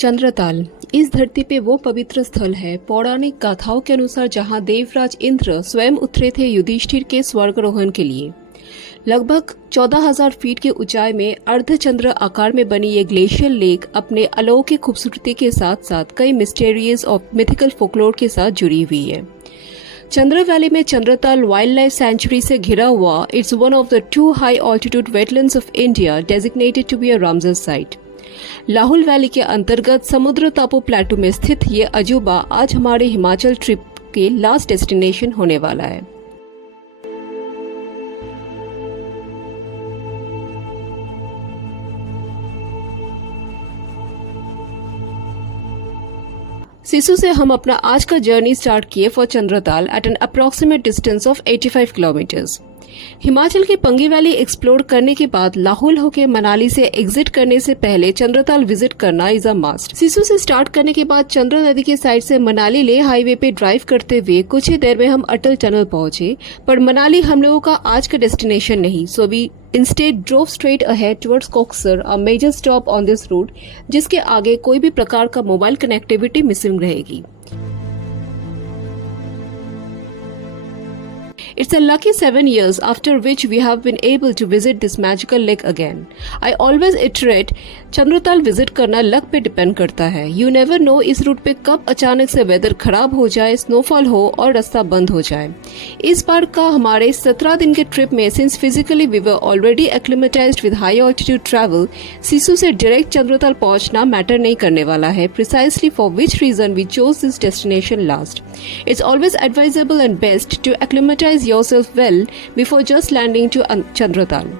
चंद्रताल इस धरती पे वो पवित्र स्थल है पौराणिक गाथाओं के अनुसार जहां देवराज इंद्र स्वयं उतरे थे युधिष्ठिर के स्वर्गारोहण के लिए। लगभग 14,000 फीट की ऊंचाई में अर्धचंद्र आकार में बनी ये ग्लेशियल लेक अपने अलौकिक खूबसूरती के साथ साथ कई मिस्टेरियस और मिथिकल फोकलोर के साथ जुड़ी हुई है। चंद्र वैली में चंद्रताल वाइल्ड लाइफ सेंचुरी से घिरा हुआ it's one of the 2 high altitude wetlands of India designated to be a Ramsar site. Lahaul valley के अंतर्गत समुद्र टापू प्लेटू में स्थित ये अजूबा आज हमारे हिमाचल ट्रिप के लास्ट डेस्टिनेशन होने वाला है। सिसु से हम अपना आज का जर्नी स्टार्ट किए for Chandratal at an approximate distance of 85 kilometres. Himachal की पंगी वैली एक्सप्लोर करने के बाद लाहौल होकर मनाली से एग्जिट करने से पहले चंद्रताल विजिट करना इज अ मस्ट। सिसु से स्टार्ट करने के बाद चंद्र नदी के साइड से मनाली ले हाईवे पे ड्राइव करते हुए कुछ ही देर में हम अटल टनल पहुंचे, पर मनाली हम लोगों का आज का डेस्टिनेशन नहीं। So we instead drove straight ahead towards Koksar, a major stop on this route, जिसके आगे कोई भी प्रकार का मोबाइल कनेक्टिविटी मिसिंग रहेगी। It's a lucky 7 years after which we have been able to visit this magical lake again. I always iterate, Chandratal visit करना luck पे depend करता है। You never know इस रूट पे कब अचानक से वेदर खराब हो जाए, स्नोफॉल हो और रास्ता बंद हो जाए। इस बार का हमारे 17 दिन के ट्रिप में since physically we were already acclimatised with high altitude travel, Sissu से डायरेक्ट चंद्रताल पहुंचना मैटर नहीं करने वाला है, precisely for which reason we chose this destination last. It's always advisable and best to acclimatize yourself well before just landing to Chandratal.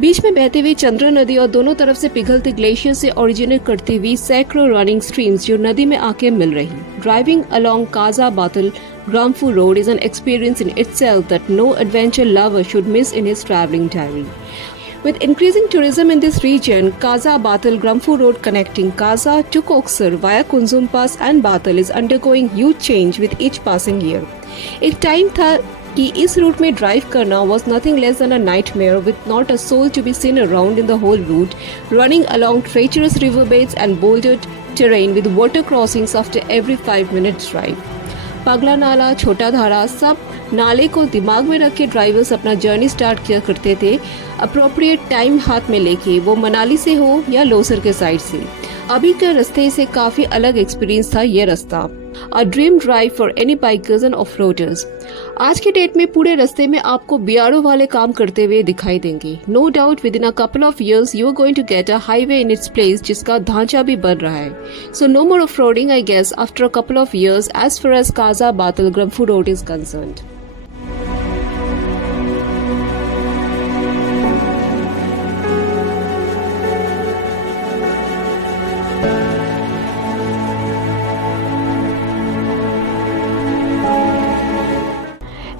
बीच में बहती हुई चंद्र नदी और दोनों तरफ से पिघलते ग्लेशियर से ओरिजिनेट करती हुई सैकड़ों रनिंग स्ट्रीम्स जो नदी में आके मिल रही। Driving along Kaza Batal Gramfu Road is an experience in itself that no adventure lover should miss in his traveling diary. With increasing tourism in this region, Kaza Batal Gramfu Road connecting Kaza to Koksar via Kunzum Pass and Batal is undergoing huge change with each passing year. एक time था कि इस root में drive करना was nothing less than a nightmare with not a soul to be seen around in the whole route, running along treacherous riverbeds and bouldered terrain with water crossings after every 5 minutes drive. पगला नाला, छोटा धारा, सब नाले को दिमाग में रख के ड्राइवर्स अपना जर्नी स्टार्ट किया करते थे, अप्रोप्रिएट टाइम हाथ में लेके, वो मनाली से हो या लोसर के साइड से। अभी के रास्ते से काफी अलग एक्सपीरियंस था ये रास्ता। A dream drive for any bikers end of roaders. आज के डेट में पूरे रास्ते में आपको बीआरओ वाले काम करते हुए दिखाई देंगे। No doubt within a couple of years you are going to get a highway in its place जिसका ढांचा भी बन रहा है। So no more of roading I guess after a couple of years as far as Kaza Batal Gramphu road is concerned.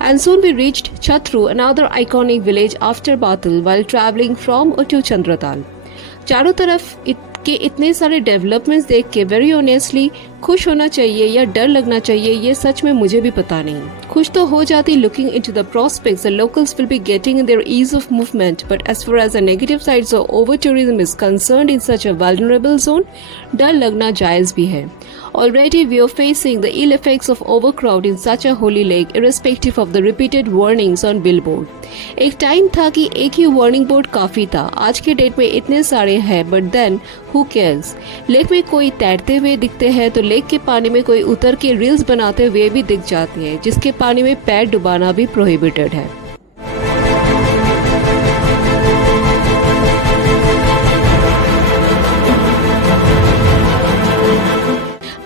And soon we reached Chatru, another iconic village after Batal, while traveling from or to Chandratal. चारों तरफ के इतने सारे developments देख के very honestly खुश होना चाहिए या डर लगना चाहिए ये सच में मुझे भी पता नहीं। खुश तो हो जाती looking into the prospects the locals will be getting in their ease of movement, but as far as the negative sides of over tourism is concerned in such a vulnerable zone, डर लगना जायज भी है। Already we are facing the ill effects of overcrowd in such a holy lake irrespective of the repeated warnings on billboard. एक time था कि एक ही warning board काफी था, आज के डेट में इतने सारे हैं, but then who cares. Lake में कोई तैरते हुए दिखते हैं तो लेक के पानी में कोई उतर के रील्स बनाते हुए भी दिख जाते हैं, जिसके पानी में पैर डुबाना भी प्रोहिबिटेड है।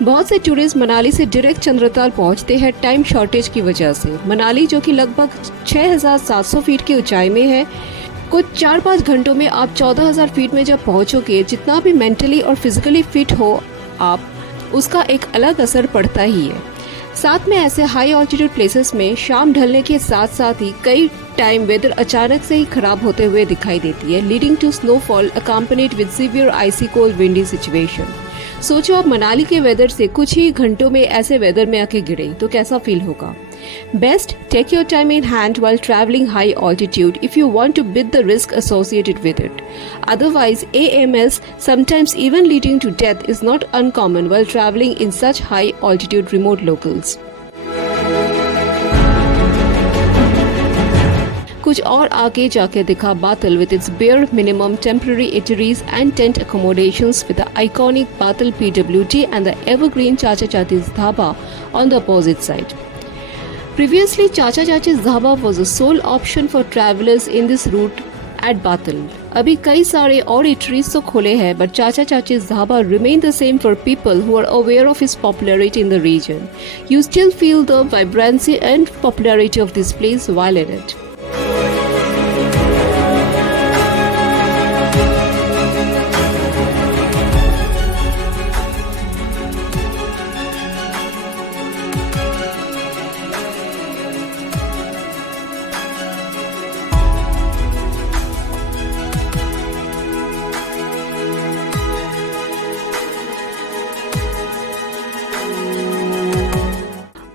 बहुत से टूरिस्ट मनाली से डायरेक्ट चंद्रताल पहुंचते हैं टाइम शॉर्टेज की वजह से। मनाली जो कि लगभग 6,700 फीट की ऊंचाई में है, कुछ 4-5 घंटों में आप 14,000 फीट में जब पहुंचोगे, जितना भी मेंटली और फिजिकली फिट हो आप, उसका एक अलग असर पड़ता ही है। साथ में ऐसे हाई ऑल्टीट्यूड प्लेसेस में शाम ढलने के साथ साथ ही कई टाइम वेदर अचानक से ही खराब होते हुए दिखाई देती है, leading to snowfall accompanied with severe icy cold windy situation. सोचो आप मनाली के वेदर से कुछ ही घंटों में ऐसे वेदर में आके गिरे तो कैसा फील होगा। Best, take your time in hand while traveling high altitude if you want to beat the risk associated with it. Otherwise, AMS, sometimes even leading to death, is not uncommon while traveling in such high altitude remote locals. कुछ और आगे जाके दिखा बातल with its bare minimum temporary eateries and tent accommodations with the iconic Batal PWD and the evergreen Chacha Chachi's Dhaba on the opposite side. Previously, Chacha Chachi's Dhaba was the sole option for travelers in this route at Batal. अभी कई सारे और eateries तो खोले हैं, but Chacha Chachi's Dhaba remain the same for people who are aware of its popularity in the region. You still feel the vibrancy and popularity of this place while in it.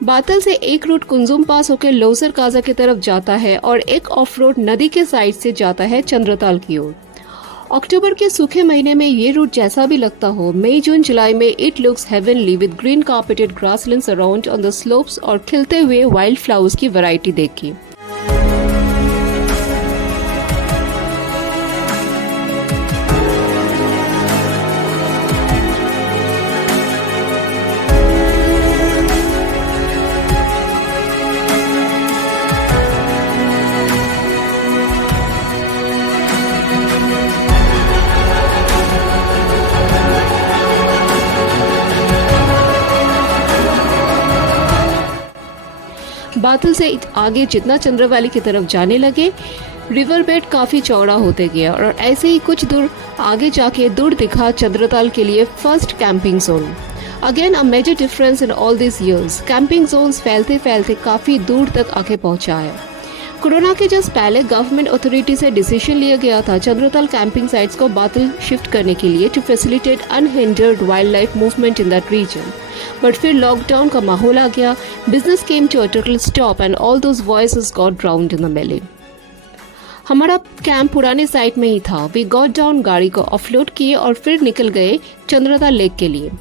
बातल से एक root Kunzum पास होकर लोसर काजा की तरफ जाता है और एक of road नदी के साइड से जाता है चंद्रताल की ओर। अक्टूबर के सूखे महीने में ये रूट जैसा भी लगता हो, मई जून जुलाई में it looks heavenly with green carpeted grasslands around on the slopes और खिलते हुए वाइल्ड फ्लावर्स की वैरायटी देखी। बातल से आगे जितना चंद्र वैली की तरफ जाने लगे, रिवर बेड काफी चौड़ा होते गया और ऐसे ही कुछ दूर आगे जाके दूर दिखा चंद्रताल के लिए first camping zone. Again a major difference in all this years, camping zones फैलते फैलते काफी दूर तक आके पहुंचा है। कोरोना के जस्ट पहले गवर्नमेंट अथॉरिटी से डिसीजन लिया गया था चंद्रताल कैंपिंग साइट्स को बातल शिफ्ट करने के लिए to facilitate unhindered wildlife movement in that region. But फिर लॉकडाउन का माहौल आ गया, business came to a total stop and all those voices got drowned in the मेले। हमारा कैंप पुराने साइट में ही था। वी गॉट डाउन, गाड़ी को ऑफलोड किए और फिर निकल गए चंद्रताल लेक के लिए।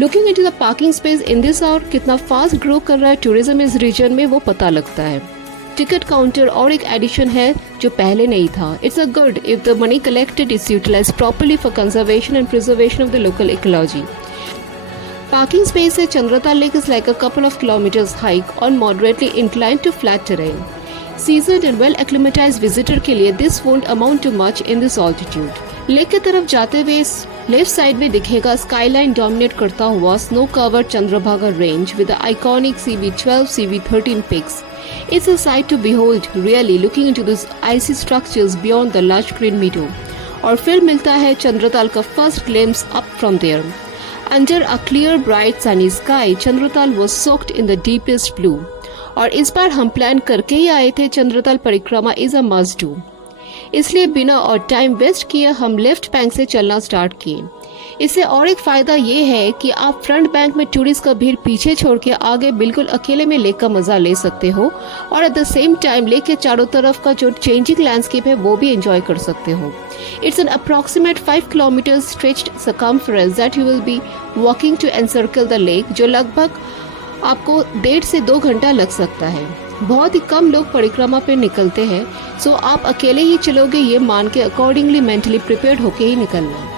Looking into the parking space in this hour, कितना फास्ट ग्रो कर रहा है टूरिज्म इस रीजन में वो पता लगता है। टिकट काउंटर और एक एडिशन है जो पहले नहीं था। It's a good if the money collected is utilised properly for conservation and preservation of the local ecology. Parking space at Chandratal Lake is like a couple of kilometers hike on moderately inclined to flat terrain. Seasoned and well acclimatized visitor के लिए this won't amount to much in this altitude. Lake की तरफ जाते हुए left side में दिखेगा skyline dominate करता हुआ snow covered Chandrabhaga range with the iconic CV12, CV13 peaks. It's a sight to behold, really, looking into those icy structures beyond the lush green meadow. और फिर मिलता है चंद्रताल का first glimpse up from there. Under a clear, bright, sunny sky, Chandratal was soaked in the deepest blue. और इस बार हम plan करके ही आए थे चंद्रताल परिक्रमा इज अ मस्ट डू, इसलिए बिना और टाइम वेस्ट किए हम लेफ्ट बैंक से चलना स्टार्ट किए। इससे और एक फायदा ये है कि आप फ्रंट बैंक में टूरिस्ट का भीड़ पीछे छोड़ के आगे बिल्कुल अकेले में लेक का मजा ले सकते हो और at the same time lake के चारों तरफ का जो चेंजिंग लैंडस्केप है वो भी एंजॉय कर सकते हो। It's an approximate 5 kilometre stretched circumference that you will be walking to encircle the lake, जो लगभग आपको 1.5 से 2 घंटा लग सकता है। बहुत ही कम लोग परिक्रमा पे निकलते हैं, सो आप अकेले ही चलोगे ये मान के अकॉर्डिंगली मेंटली प्रिपेयर्ड होके ही निकलना।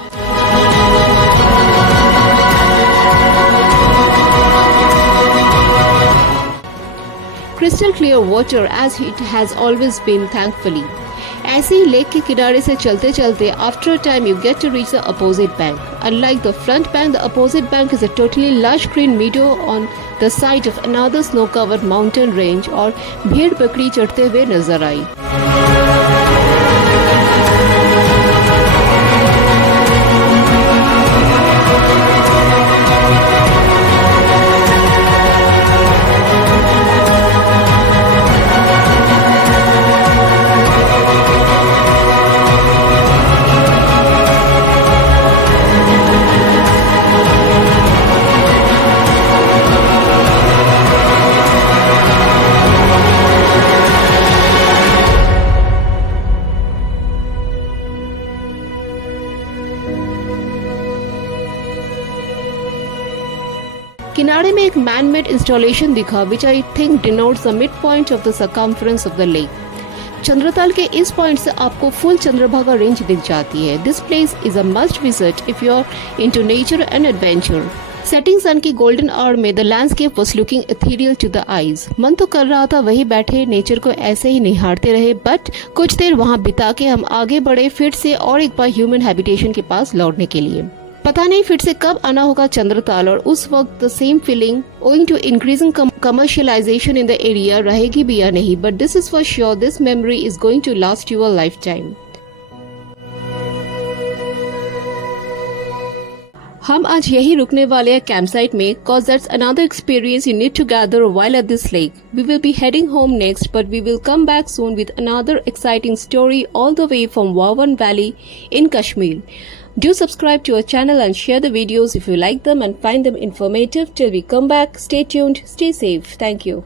Crystal clear water as it has always been, thankfully. ऐसे ही लेक के किनारे से चलते चलते after a time you get to reach the opposite bank. Unlike the front bank, the opposite bank is a totally lush green meadow on the side of another snow-covered mountain range और भेड़ बकरी चढ़ते हुए नजर आई. किनारे में एक man made installation दिखा which I think denotes the mid point of the circumference of the lake. Chandratal के इस पॉइंट से आपको फुल चंद्रभागा रेंज दिख जाती है. This place is a must visit if you are into nature and adventure. Setting sun की golden hour में the landscape was looking ethereal to the eyes. मन तो कर रहा था वही बैठे नेचर को ऐसे ही निहारते रहे, बट कुछ देर वहां बिता के हम आगे बढ़े फिर से और एक बार ह्यूमन हैबिटेशन के पास लौटने के लिए. पता नहीं फिर से कब आना होगा चंद्रताल और उस वक्त the same feeling owing to increasing commercialisation in the area रहेगी भी या नहीं, but this is for sure this memory is going to last your lifetime. हम आज यही रुकने वाले हैं कैंपसाइट में, cause that's another experience you need to gather while at this lake. We will be heading home next, but we will come back soon with another exciting story all the way from Wawan Valley in Kashmir. Do subscribe to our channel and share the videos if you like them and find them informative. Till we come back, stay tuned, stay safe. Thank you.